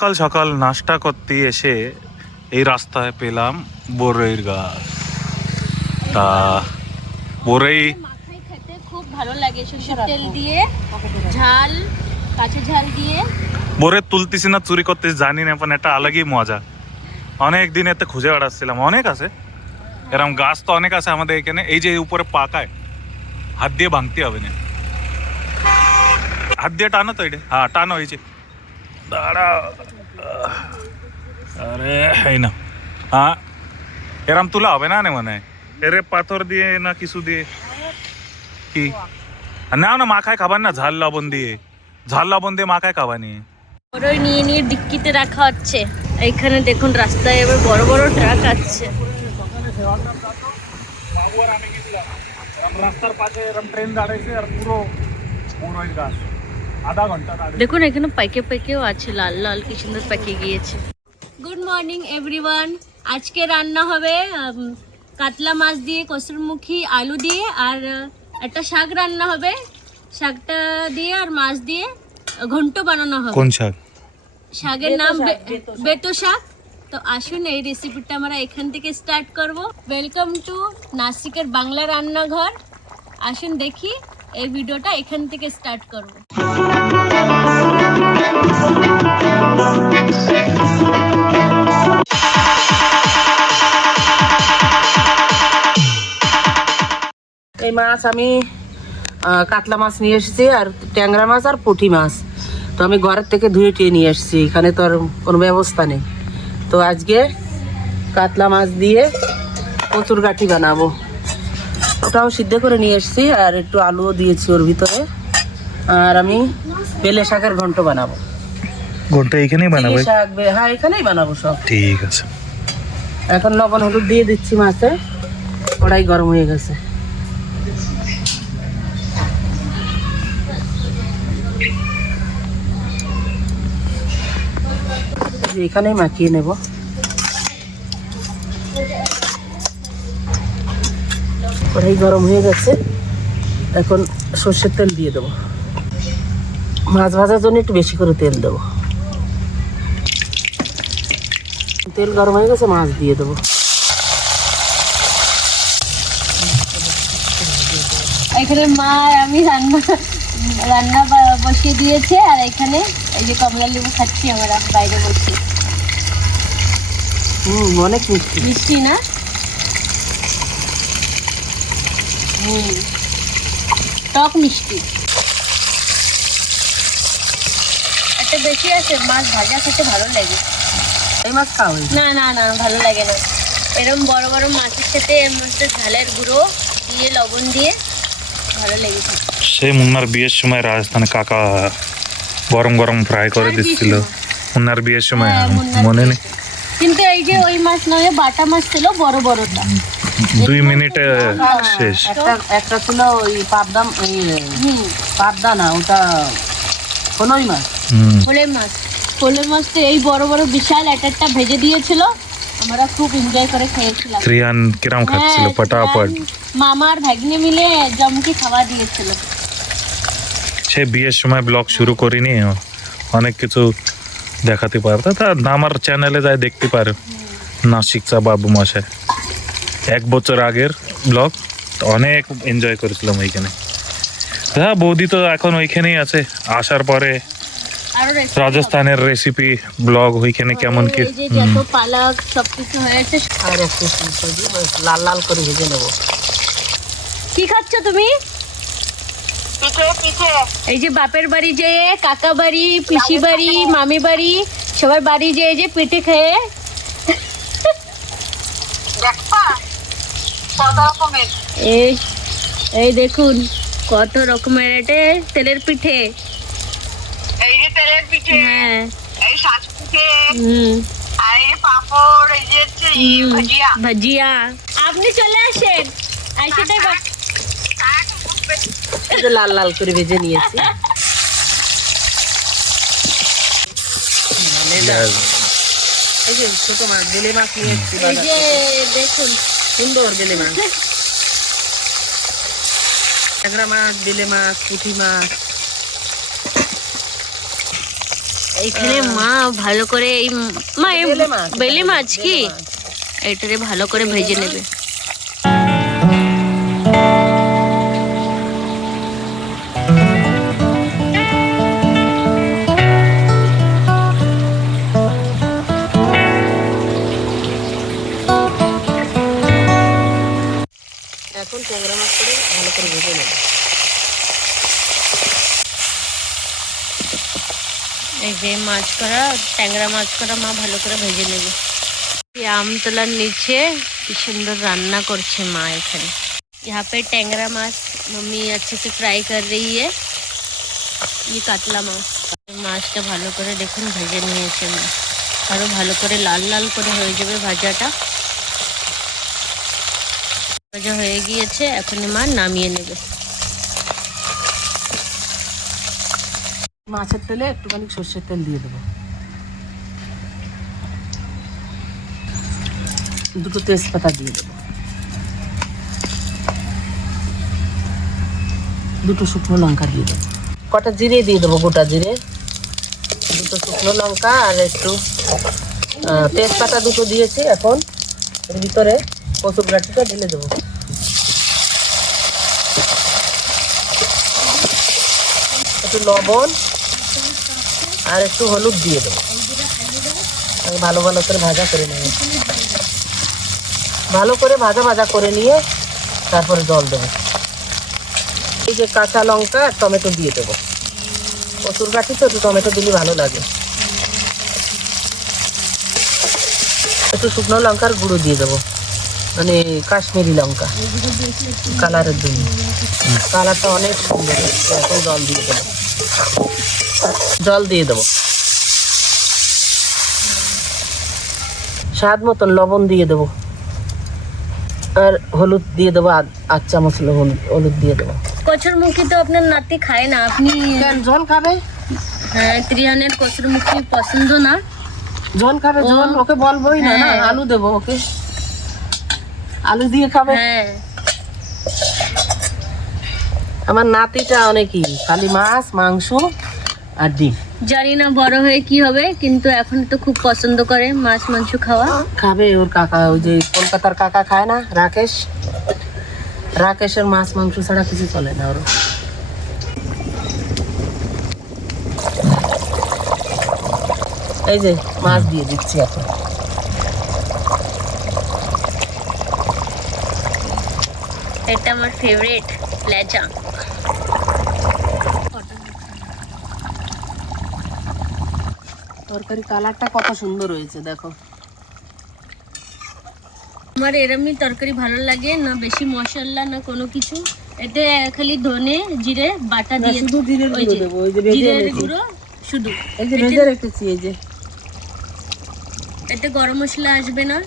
সকাল সকাল নাস্তা করতে এসে এই রাস্তায় পেলাম বড়ইয়ের গাছ। তা বড়ই মাখাই খেতে খুব ভালো লাগে, সরষের তেল দিয়ে, ঝাল, কাঁচা ঝাল দিয়ে। বড়ই তুলতেছি না চুরি করতেছি জানি না, પણ একটা আলাদই মজা। অনেক দিন এতে খুঁজে বেড়াচ্ছিলাম, অনেক আছে এরকম গাছ, তো অনেক আছে আমাদের এখানে। এই যে উপরে পাকায়, হাত দিয়ে ভাঙতে হবে না, হাত দিয়ে টানো তো, এটা হ্যাঁ টানো, হয়েছে দাঁড়া। আরে এই না, হ্যাঁ এরম তুলা হবে না মানে এরে পাথর দিয়ে না কিছু দিয়ে কি না না মাখায় খাবার না, ঝাল লবণ দিয়ে, ঝাল লবণ দিয়ে মাখায় খাবার নিয়ে। বড়ই নিয়ে নিয়ে ডিক্কিতে রাখা হচ্ছে। এইখানে দেখুন রাস্তায় এবার বড় বড় ট্রাক আসছে। রাস্তার পাশে এরকম ট্রেন দাঁড়াইছে আর পুরো বড়ই গাছ, আধা ঘন্টা দেখুন এখানে পাইকে পাইকেও আছে, লাল লাল কি সুন্দর পাকে গিয়েছে। Good morning everyone. আজকে রান্না হবে কাতলা মাছ দিয়ে, কসুরমুখী আলু দিয়ে, আর একটা শাক রান্না হবে। শাকটা দিয়ে আর মাছ দিয়ে ঘন্ট বানানো হবে। কোন শাক? শাকের নাম বেতো শাক। তো আসুন এই রেসিপিটা আমরা এখান থেকে স্টার্ট করব। ওয়েলকাম টু নাসিকের বাংলা রান্নাঘর। আসুন দেখি এই ভিডিওটা এখান থেকে স্টার্ট করব। এই মাছ আমি কাতলা মাছ নিয়ে এসেছি, আর ট্যাংরা মাছ আর পুঁটি মাছ। তো আমি ঘরের থেকে ধুয়ে টুয়ে নিয়ে এসেছি, এখানে তো আর কোনো ব্যবস্থা নেই। তো আজকে কাতলা মাছ দিয়ে কচুর গাঠি বানাবো। ওটাও সিদ্ধ করে নিয়ে এসেছি, আর একটু আলুও দিয়েছি ওর ভিতরে। আর আমি বেলে শাকের ঘন্ট বানাবো। ঘন্টা এখানেই বানাবো? শাক, হ্যাঁ এখানেই বানাবো সব। ঠিক আছে। এখন লবণ হলুদ দিয়ে দিচ্ছি মাছে। কড়াই গরম হয়ে গেছে। এখানেই মাখিয়ে নেব। কড়াই গরম হয়ে গেছে, এখন সর্ষের তেল দিয়ে দেবো। মাছ ভাজার জন্য একটু বেশি করে তেল দেবো। তেল গরম হয়ে গেছে, মাছ দিয়ে দেবো। এখানে মা আর আমি রান্না বসিয়ে দিয়েছে, আর এখানে এই যে কমলা লেবু খাচ্ছি আমরা বাইরে বসে। অনেক মিষ্টি মিষ্টি না? টক মিষ্টি একটা বেশি আছে। মাছ ভাজা খেতে ভালো লাগে। এই মাছ খাও? না না না, ভালো লাগে না। এরকম বড় বড় মাছের সাথে এর মধ্যে ঝালের গুঁড়ো দিয়ে, লবণ দিয়ে ভালো লেগেছে। সে মুন্নার বিয়ের সময় রাজস্থানে কাকা গরম গরম ফ্রাই করে দিচ্ছিল। মুন্নার বিয়ের সময় মনে নেই, কিন্তু এই যে ওই মাছ নয়, বাটা মাছ ছিল বড় বড়টা। 2 মিনিটে শেষ। একটা ছিল ওই পাবদা না, ওটা কোনোই মাছ, ফোলে মাছ। ফোলে মাছ তো এই বড় বড় বিশাল একটা ভেজে দিয়েছিল, আমরা খুব এনজয় করে খেয়েছিলাম। ত্রিয়ান কিরম খাচ্ছিল ফটাফট। মামার ভাগ্নে মিলে জমকে খাওয়া দিয়েছিল। সে বিয়ের সময় ব্লগ শুরু করিনি, অনেক কিছু দেখাতে পারতো। তা আমার চ্যানেলে যায় দেখতে পারে, নাসিক চা বাবু মশাই 1 বছর আগের ব্লগ। অনেক এনজয় করেছিলাম ওইখানে। হ্যাঁ বৌদি তো এখন ওইখানেই আছে, আসার পরে রাজস্থানের রেসিপি ব্লগ ওইখানে কেমন কি যত পালক সবকিছু হয়েছে। আর একটু লাল লাল করে ভেজে নেবো। কি খাচ্ছ তুমি? এই যে বাপের বাড়ি যেয়ে, কাকা বাড়ি, পিসি বাড়ি, মামি বাড়ি, সবার বাড়ি যেয়ে যে পিঠে খেয়ে। এই এই দেখুন কত রকমের এটা তেলের পিঠে। এই যে তেলের পিঠে, হ্যাঁ, এই শাক পিঠে, আর এই পাপড়, এই যে ভাজিয়া ভাজিয়া। আপনি চলে আসেন, সেটাই লাল লাল করে ভেজে নিয়েছি। এই যে ছোট মাছ, বেলে মাছ নিয়ে এসেছি। এই যে দেখুন সুন্দর বেলে মাছ, ট্যাংরা মাছ, বেলে মাছ, পুঁটি মাছ। এখানে মা ভালো করে এই মা এই বেলে মাছ, বেলে মাছ কি বেলে মাছ। এটারে ভালো করে ভেজে নেবে। এখন ট্যাংরা মাছ করে ভালো করে ভেজে নেব। এই যে মাছ করা ট্যাংরা মাছ করা মা ভালো করে ভেজে নেবে। এই আমতলার নিচে কি সুন্দর রান্না করছে মা এখানে। यहाँ पे टैंगरा माछ मम्मी अच्छे से फ्राई कर रही है। ये কাতলা মাছ, মাছটা ভালো করে দেখুন ভেজে নিয়েছে মা, আরো ভালো করে লাল লাল করে হয়ে যাবে ভাজাটা। ভাজা হয়ে গিয়েছে, এখন মা নামিয়ে নেবে। মাছের তেলে একটুখানি সর্ষের তেল দিয়ে দেবো, দুটো তেজপাতা দিয়ে দেবো, দুটো শুকনো লঙ্কা দিয়ে দেবো, কটা জিরে দিয়ে দেবো, গোটা জিরে, দুটো শুকনো লঙ্কা আর একটু তেজপাতা দুটো দিয়েছি। এখন এর ভিতরে কসুর গাঠিটা ঢেলে দেবো, একটু লবণ আর একটু হলুদ দিয়ে দেবো। আমি ভালো ভালো করে ভাজা করে নেব, ভালো করে ভাজা ভাজা করে নিয়ে তারপরে জল দেবো। এই যে কাঁচা লঙ্কা আর টমেটো দিয়ে দেবো, কসুর গাঠি তো একটু টমেটো দিলে ভালো লাগে। একটু শুকনো লঙ্কার গুঁড়ো দিয়ে দেবো, মানে কাশ্মীরি লঙ্কা, কালারের জন্য, কালারটা অনেক সুন্দর হচ্ছে। এখন জল দিয়ে দেবো, জল দিয়ে দেবো, স্বাদ মতন লবণ দিয়ে দেবো আর হলুদ দিয়ে দেবো, 8 চামচ হলুদ দিয়ে দেবো। কচুরমুখী তো আপনার নাতি খায় না, আপনি ঝোল খাবে? হ্যাঁ, ত্রিহানের কচুরমুখী পছন্দ না। ঝোল খাবে, ঝোল ওকে বলবোই না, না আলু দেবো ওকে, আলু দিয়ে খাবে। হ্যাঁ, আমার নাতিটা অনেকই খালি মাছ মাংস আর ডিম জানি না বড় হয়ে কি হবে, কিন্তু এখন তো খুব পছন্দ করে মাছ মাংস খাওয়া। খাবে। ওর কাকা, ওই যে কলকাতার কাকা খায় না, রাকেশ, রাকেশের মাছ মাংস ছাড়া কিছু চলে না ওর। এই যে মাছ দিয়ে দিচ্ছি এখন, এটা আমার ফেভারিট লেজা। তরকারি কালারটা কত সুন্দর হয়েছে দেখো। আমার এরমই তরকারি ভালো লাগে না, বেশি মশলা না কোনো কিছু। এতে খালি ধনে জিরে বাটা দিয়ে, শুধু জিরের ওই গুঁড়ো যে দেবো, ওই যে ভেজে জিরের এনেছি। গুঁড়ো শুধু, এই যে ভেজে রেখেছি, এই যে এতে গরম মশলা আসবে না।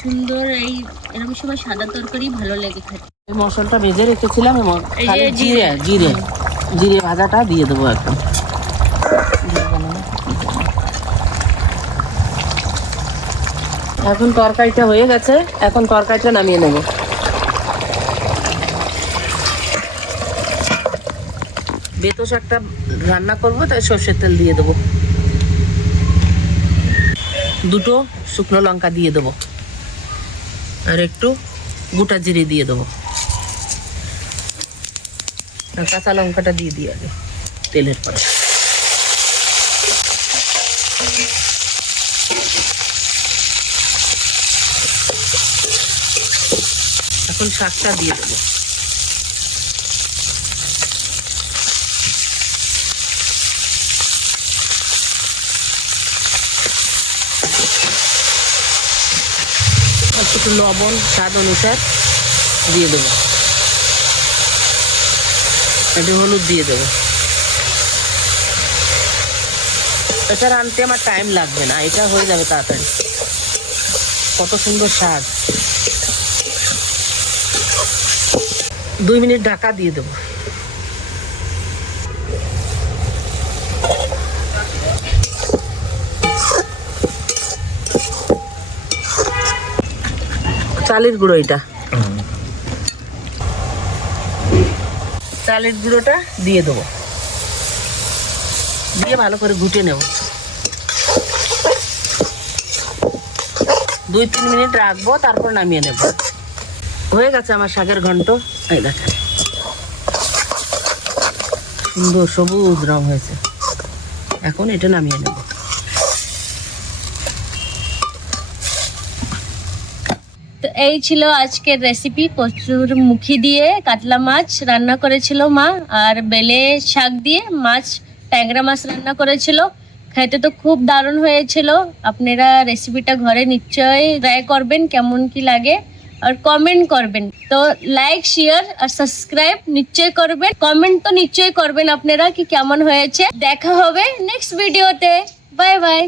সুন্দর এই এরকম সময় সাদা তরকারি ভালো লাগে খেতে। এই মশলাটা ভেজে রেখেছিলাম, এই যে খালি জিরে। জিরে জিরে ভাজাটা দিয়ে দেবো এখন। এখন তরকারিটা হয়ে গেছে, এখন তরকারিটা নামিয়ে নেব। বেতো শাকটা রান্না করবো, তাই সর্ষের তেল দিয়ে দেবো, দুটো শুকনো লঙ্কা দিয়ে দেবো আর একটু গোটা জিরে দিয়ে দেবো, আর কাঁচা লঙ্কাটা দিয়ে দিই আগে তেলের পরে। এখন শাকটা দিয়ে দেবো, একটু লবণ স্বাদ অনুসার দিয়ে দেবো, একটু হলুদ দিয়ে দেবো। এটা রানতে আমার টাইম লাগবে না, এটা হয়ে যাবে তাড়াতাড়ি। কত সুন্দর স্বাদ। 2 মিনিট ঢাকা দিয়ে দেবো। চালের গুঁড়ো, এটা চালের গুঁড়োটা দিয়ে দেবো, দিয়ে ভালো করে ঘুটে নেব। 2-3 মিনিট রাখবো, তারপর নামিয়ে নেব। হয়ে গেছে আমার শাকের ঘন্ট। এই দেখেন সুন্দর সবুজ রং হয়েছে। এখন এটা নামিয়ে নেব। তো এই ছিল আজকের রেসিপি, কচুর মুখী দিয়ে কাতলা মাছ রান্না করেছিল মা, আর বেলে শাক দিয়ে মাছ, ট্যাংরা মাছ রান্না করেছিল। খেতে তো খুব দারুণ হয়েছিল। আপনারা রেসিপিটা ঘরে নিশ্চয়ই ট্রাই করবেন, কেমন কি লাগে, আর কমেন্ট করবেন। তো লাইক, শেয়ার আর সাবস্ক্রাইব নিশ্চয়ই করবেন, কমেন্ট তো নিশ্চয়ই করবেন আপনারা কি কেমন হয়েছে। দেখা হবে নেক্সট ভিডিওতে। Bye bye.